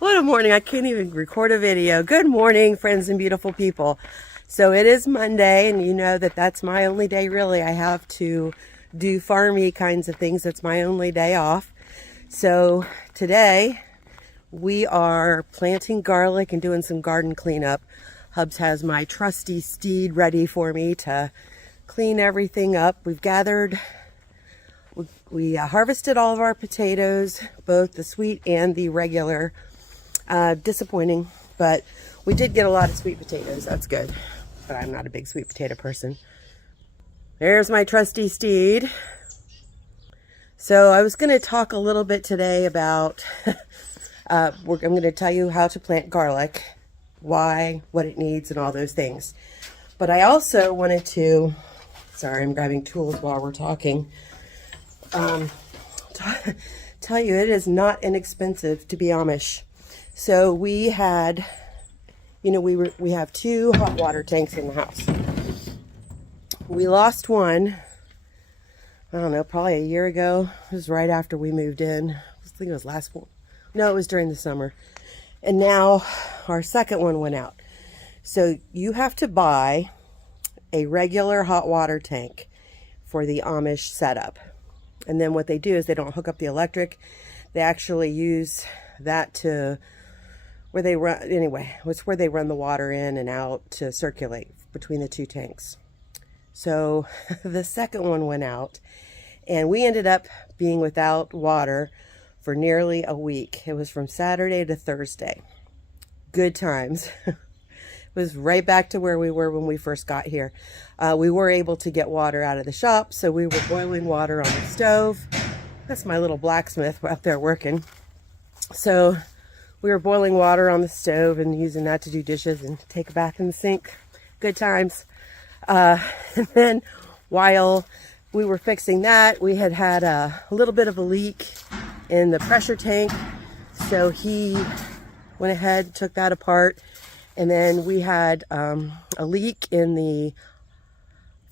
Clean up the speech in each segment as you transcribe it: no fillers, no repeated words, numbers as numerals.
What a morning. I can't even record a video. Good morning, friends and beautiful people. So it is Monday, and you know that that's my only day, really. I have to do farmy kinds of things. That's my only day off. So today we are planting garlic and doing some garden cleanup. Hubs has my trusty steed ready for me to clean everything up. We harvested all of our potatoes, both the sweet and the regular. Disappointing, but we did get a lot of sweet potatoes. That's good, but I'm not a big sweet potato person. There's my trusty steed. So I was going to talk a little bit today about, I'm going to tell you how to plant garlic, why, what it needs, and all those things. But I also wanted to, sorry, I'm grabbing tools while we're talking, tell you it is not inexpensive to be Amish. So we had, we have 2 hot water tanks in the house. We lost one, I don't know, probably a year ago. It was right after we moved in. I think it was it was during the summer. And now our second one went out. So you have to buy a regular hot water tank for the Amish setup. And then what they do is they don't hook up the electric. They actually use that to where they run, anyway, it's where they run the water in and out to circulate between the 2 tanks. So the second one went out and we ended up being without water for nearly a week. It was from Saturday to Thursday. Good times. It was right back to where we were when we first got here. We were able to get water out of the shop, so we were boiling water on the stove. That's my little blacksmith out there working. So we were boiling water on the stove and using that to do dishes and take a bath in the sink. Good times. And then while we were fixing that, we had a little bit of a leak in the pressure tank. So he went ahead, took that apart. And then we had a leak in the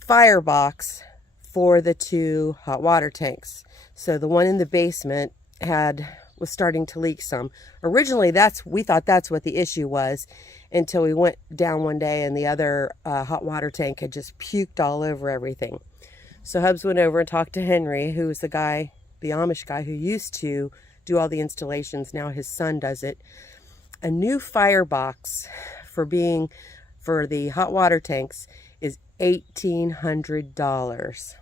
firebox for the 2 hot water tanks. So the one in the basement was starting to leak some. Originally, we thought that's what the issue was until we went down one day and the other hot water tank had just puked all over everything. So Hubs went over and talked to Henry, who was the Amish guy who used to do all the installations. Now his son does it. A new firebox for the hot water tanks is $1,800.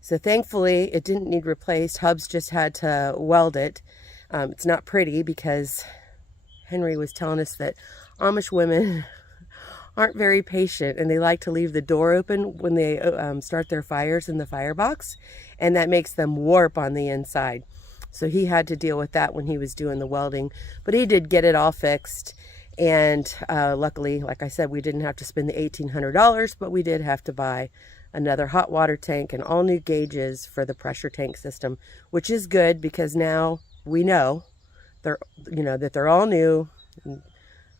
So thankfully it didn't need replaced. Hubs just had to weld it. It's not pretty because Henry was telling us that Amish women aren't very patient and they like to leave the door open when they start their fires in the firebox, and that makes them warp on the inside. So he had to deal with that when he was doing the welding, but he did get it all fixed. And luckily, like I said, we didn't have to spend the $1,800, but we did have to buy another hot water tank and all new gauges for the pressure tank system, which is good because now we know that they're all new.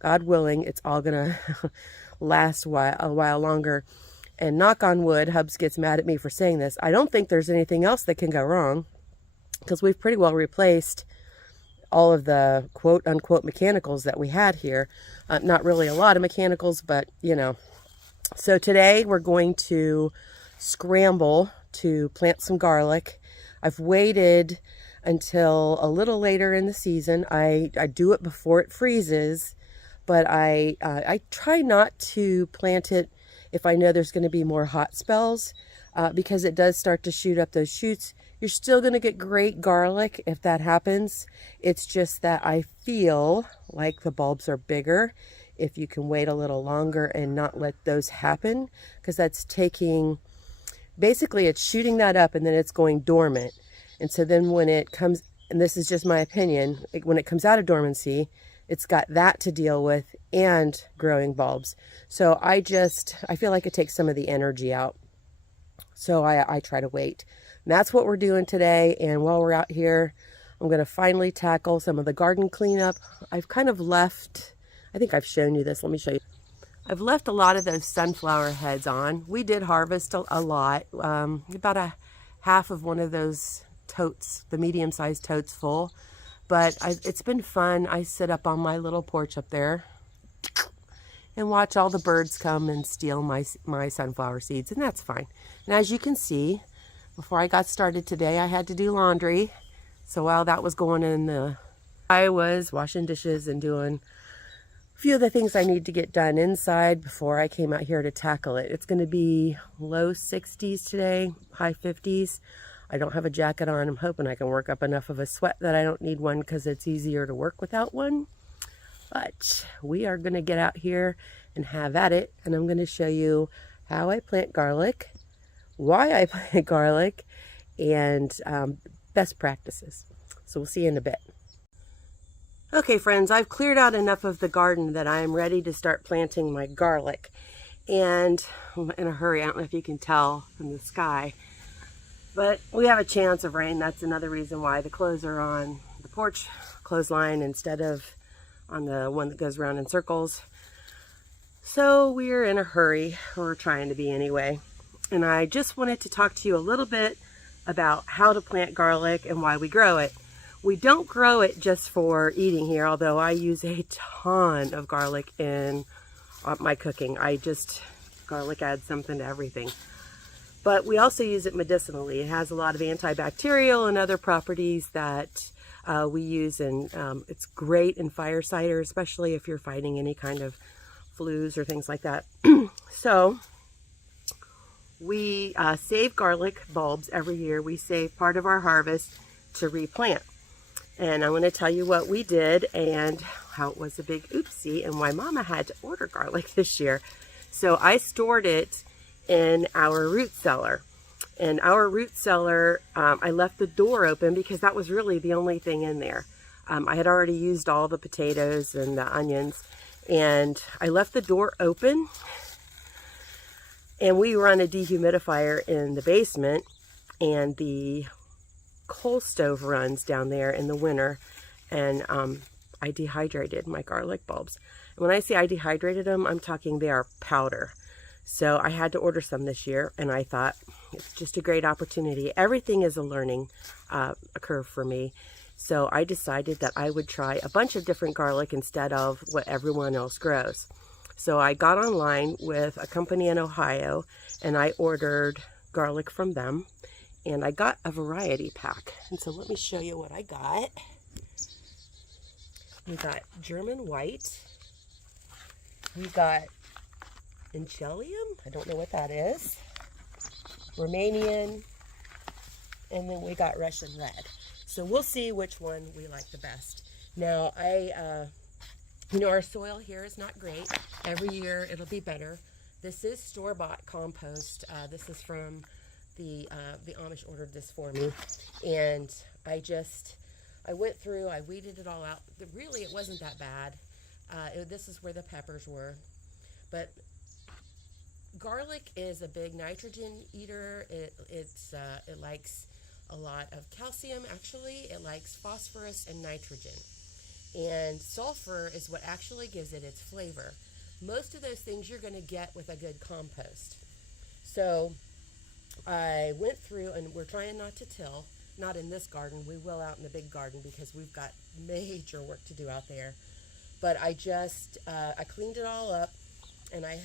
God willing, it's all gonna last a while longer. And knock on wood, Hubs gets mad at me for saying this, I don't think there's anything else that can go wrong because we've pretty well replaced all of the quote-unquote mechanicals that we had here. Not really a lot of mechanicals, but So today we're going to scramble to plant some garlic. I've waited until a little later in the season. I do it before it freezes, but I try not to plant it if I know there's going to be more hot spells because it does start to shoot up those shoots. You're still going to get great garlic if that happens. It's just that I feel like the bulbs are bigger if you can wait a little longer and not let those happen, because that's basically it's shooting that up and then it's going dormant. And so then when it comes, and this is just my opinion, when it comes out of dormancy, it's got that to deal with and growing bulbs. So I feel like it takes some of the energy out. So I try to wait. And that's what we're doing today. And while we're out here, I'm going to finally tackle some of the garden cleanup. I've kind of left, I think I've shown you this. Let me show you. I've left a lot of those sunflower heads on. We did harvest a lot, about a half of one of those totes, the medium-sized totes full. But it's been fun. I sit up on my little porch up there and watch all the birds come and steal my sunflower seeds, and that's fine. And as you can see, before I got started today, I had to do laundry. So while that was going in, I was washing dishes and doing a few of the things I need to get done inside before I came out here to tackle it. It's going to be low 60s today, high 50s. I don't have a jacket on. I'm hoping I can work up enough of a sweat that I don't need one because it's easier to work without one. But we are going to get out here and have at it. And I'm going to show you how I plant garlic, why I plant garlic, and best practices. So we'll see you in a bit. Okay, friends, I've cleared out enough of the garden that I'm ready to start planting my garlic. And I'm in a hurry. I don't know if you can tell from the sky, but we have a chance of rain. That's another reason why the clothes are on the porch clothesline instead of on the one that goes around in circles. So we're in a hurry, or we're trying to be anyway. And I just wanted to talk to you a little bit about how to plant garlic and why we grow it. We don't grow it just for eating here, although I use a ton of garlic in my cooking. Garlic adds something to everything. But we also use it medicinally. It has a lot of antibacterial and other properties that we use, and it's great in fire cider, especially if you're fighting any kind of flus or things like that. So we save garlic bulbs every year. We save part of our harvest to replant. And I'm going to tell you what we did and how it was a big oopsie and why Mama had to order garlic this year. So I stored it in our root cellar. And our root cellar, I left the door open because that was really the only thing in there. I had already used all the potatoes and the onions, and I left the door open. And we run a dehumidifier in the basement, and the coal stove runs down there in the winter, and I dehydrated my garlic bulbs. And when I say I dehydrated them, I'm talking they are powder. So I had to order some this year, and I thought it's just a great opportunity. Everything is a learning curve for me. So I decided that I would try a bunch of different garlic instead of what everyone else grows. So I got online with a company in Ohio, and I ordered garlic from them. And I got a variety pack. And so let me show you what I got. We got German white. We got Enchelium. I don't know what that is. Romanian. And then we got Russian red. So we'll see which one we like the best. Now, our soil here is not great. Every year it'll be better. This is store-bought compost. This is from the Amish ordered this for me, and I went through, I weeded it all out. Really, it wasn't that bad. This is where the peppers were, but garlic is a big nitrogen eater. It likes a lot of calcium. Actually, it likes phosphorus and nitrogen, and sulfur is what actually gives it its flavor. Most of those things you're going to get with a good compost. So I went through, and we're trying not to till, not in this garden. We will out in the big garden because we've got major work to do out there. But I cleaned it all up, and I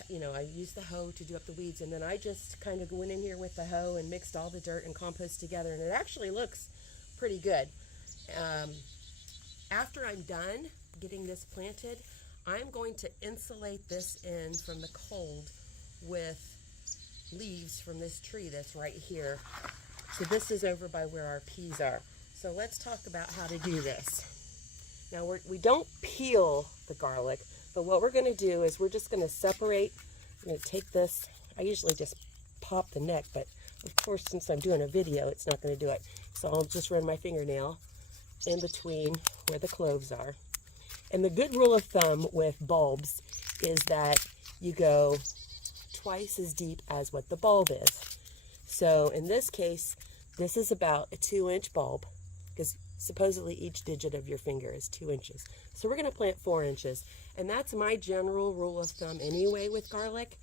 used the hoe to do up the weeds, and then I just kind of went in here with the hoe and mixed all the dirt and compost together, and it actually looks pretty good. After I'm done getting this planted, I'm going to insulate this in from the cold with leaves from this tree that's right here. So this is over by where our peas are. So let's talk about how to do this. Now we don't peel the garlic, but what we're going to do is we're just going to separate. I'm going to take this. I usually just pop the neck, but of course since I'm doing a video, it's not going to do it. So I'll just run my fingernail in between where the cloves are. And the good rule of thumb with bulbs is that you go twice as deep as what the bulb is. So in this case, this is about a 2-inch bulb, because supposedly each digit of your finger is 2 inches. So we're going to plant 4 inches, and that's my general rule of thumb anyway with garlic.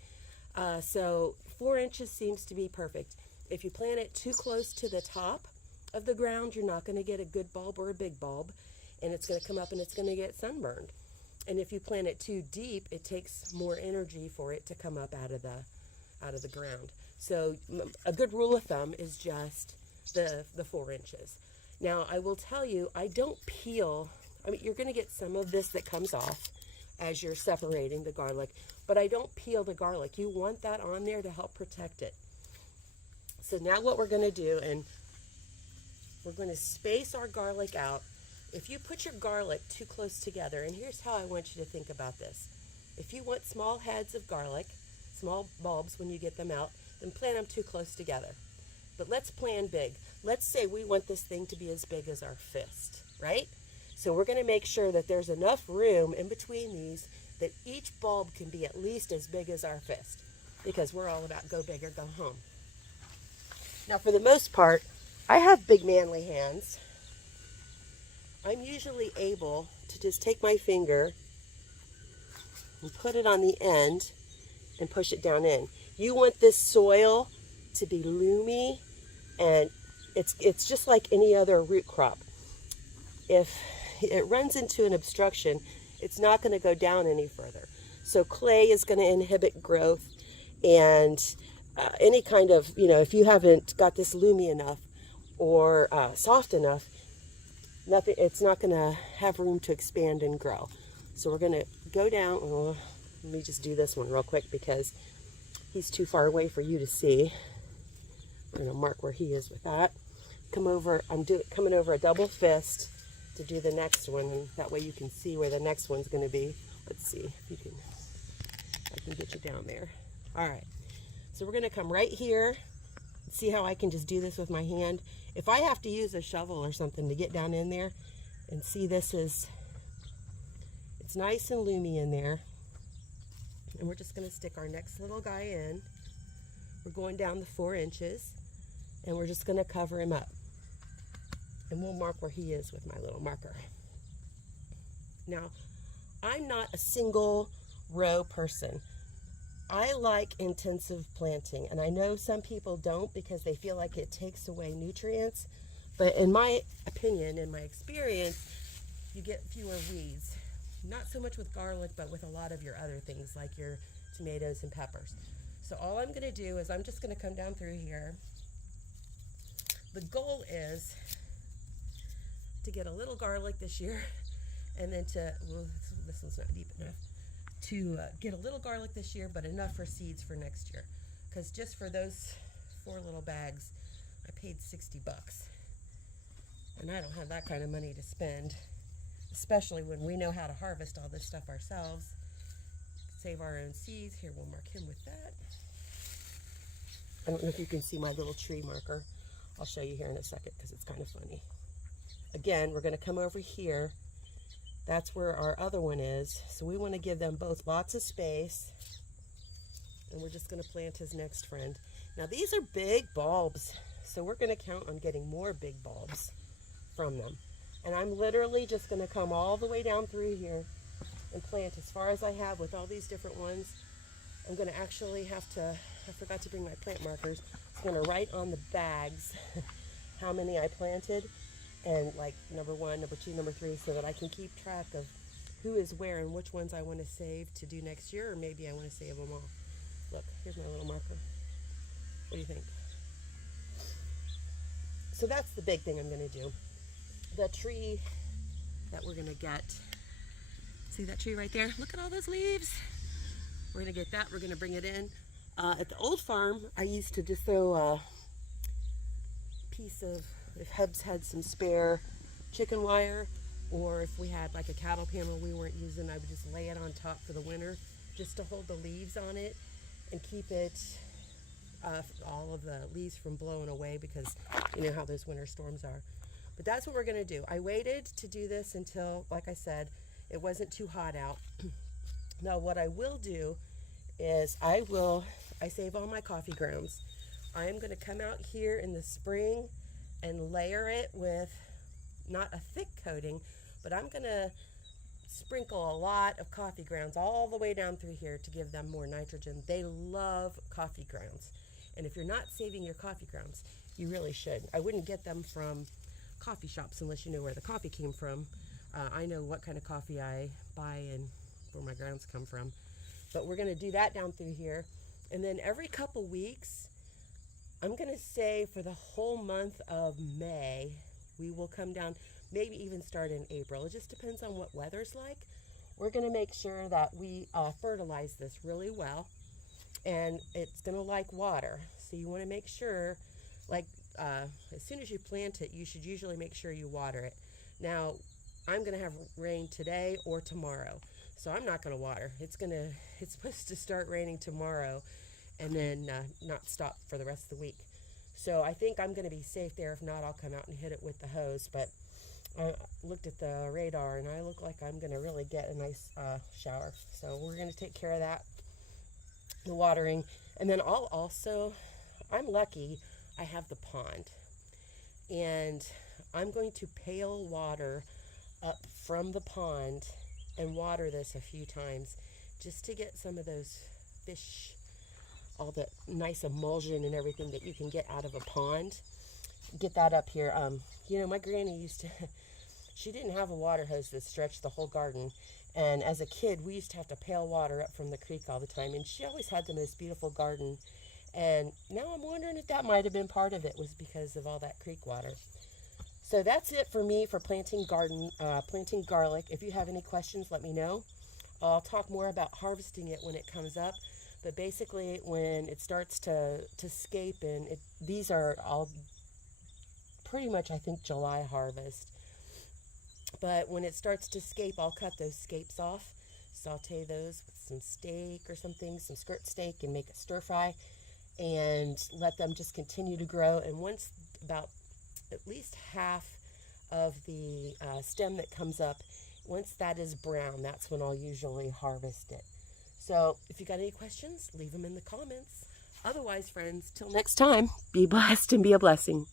So 4 inches seems to be perfect. If you plant it too close to the top of the ground, you're not going to get a good bulb or a big bulb. and it's going to come up and it's going to get sunburned. And if you plant it too deep, it takes more energy for it to come up out of the ground. So a good rule of thumb is just the 4 inches. Now, I will tell you, I don't peel. I mean, you're going to get some of this that comes off as you're separating the garlic, but I don't peel the garlic. You want that on there to help protect it. So now what we're going to do, and we're going to space our garlic out. If you put your garlic too close together, and here's how I want you to think about this. If you want small heads of garlic, small bulbs when you get them out, then plant them too close together. But let's plan big. Let's say we want this thing to be as big as our fist, right? So we're going to make sure that there's enough room in between these that each bulb can be at least as big as our fist, because we're all about go big or go home. Now, for the most part, I have big manly hands. I'm usually able to just take my finger and put it on the end and push it down in. You want this soil to be loomy, and it's just like any other root crop. If it runs into an obstruction, it's not going to go down any further. So clay is going to inhibit growth, and any kind of, if you haven't got this loomy enough or soft enough, it's not going to have room to expand and grow. So we're going to go down. Let me just do this one real quick because he's too far away for you to see. We're going to mark where he is with that. Come over. I'm coming over a double fist to do the next one, and that way you can see where the next one's going to be. Let's see if you can. I can get you down there. All right. So we're going to come right here. See how I can just do this with my hand? If I have to use a shovel or something to get down in there, and see, it's nice and loomy in there. And we're just going to stick our next little guy in. We're going down the 4 inches, and we're just going to cover him up. And we'll mark where he is with my little marker. Now, I'm not a single row person. I like intensive planting, and I know some people don't because they feel like it takes away nutrients, but in my opinion, in my experience, you get fewer weeds. Not so much with garlic, but with a lot of your other things like your tomatoes and peppers. So all I'm going to do is I'm just going to come down through here. The goal is to get a little garlic this year, and then this one's not deep enough, to get a little garlic this year, but enough for seeds for next year. Because just for those 4 little bags, I paid $60. And I don't have that kind of money to spend, especially when we know how to harvest all this stuff ourselves. Save our own seeds. Here, we'll mark him with that. I don't know if you can see my little tree marker. I'll show you here in a second because it's kind of funny. Again, we're going to come over here. That's where our other one is. So we want to give them both lots of space. And we're just going to plant his next friend. Now these are big bulbs, so we're going to count on getting more big bulbs from them. And I'm literally just going to come all the way down through here and plant as far as I have with all these different ones. I'm going to actually have to, I forgot to bring my plant markers. I'm going to write on the bags how many I planted, and like number 1, number 2, number 3, so that I can keep track of who is where and which ones I want to save to do next year, or maybe I want to save them all. Look, here's my little marker. What do you think? So that's the big thing I'm going to do. The tree that we're going to get, see that tree right there? Look at all those leaves. We're going to get that. We're going to bring it in. At the old farm, I used to just throw a piece of, if Hubs had some spare chicken wire, or if we had like a cattle panel we weren't using, I would just lay it on top for the winter just to hold the leaves on it and keep it, all of the leaves from blowing away, because you know how those winter storms are. But that's what we're going to do. I waited to do this until, like I said, it wasn't too hot out. Now what I will do is I save all my coffee grounds. I am going to come out here in the spring and layer it with not a thick coating, but I'm going to sprinkle a lot of coffee grounds all the way down through here to give them more nitrogen. They love coffee grounds. And if you're not saving your coffee grounds, you really should. I wouldn't get them from coffee shops unless you know where the coffee came from. I know what kind of coffee I buy and where my grounds come from. But we're going to do that down through here. And then every couple weeks, I'm going to say for the whole month of May, we will come down, maybe even start in April. It just depends on what weather's like. We're going to make sure that we fertilize this really well. And it's going to like water. So you want to make sure, like, as soon as you plant it, you should usually make sure you water it. Now, I'm going to have rain today or tomorrow. So I'm not going to water. It's supposed to start raining tomorrow and then not stop for the rest of the week. So I think I'm going to be safe there. If not, I'll come out and hit it with the hose. But I looked at the radar and I look like I'm going to really get a nice shower. So we're going to take care of that, the watering. And then I'm lucky, I have the pond. And I'm going to pail water up from the pond and water this a few times just to get some of those fish, all the nice emulsion and everything that you can get out of a pond. Get that up here. My granny she didn't have a water hose that stretched the whole garden. And as a kid, we used to have to pail water up from the creek all the time. And she always had the most beautiful garden. And now I'm wondering if that might have been part of it, was because of all that creek water. So that's it for me for planting garlic. If you have any questions, let me know. I'll talk more about harvesting it when it comes up. But basically, when it starts to scape, and these are all pretty much, I think, July harvest. But when it starts to scape, I'll cut those scapes off, saute those with some steak or something, some skirt steak, and make a stir fry, and let them just continue to grow. And once about at least half of the stem that comes up, once that is brown, that's when I'll usually harvest it. So if you got any questions, leave them in the comments. Otherwise, friends, till next time, be blessed and be a blessing.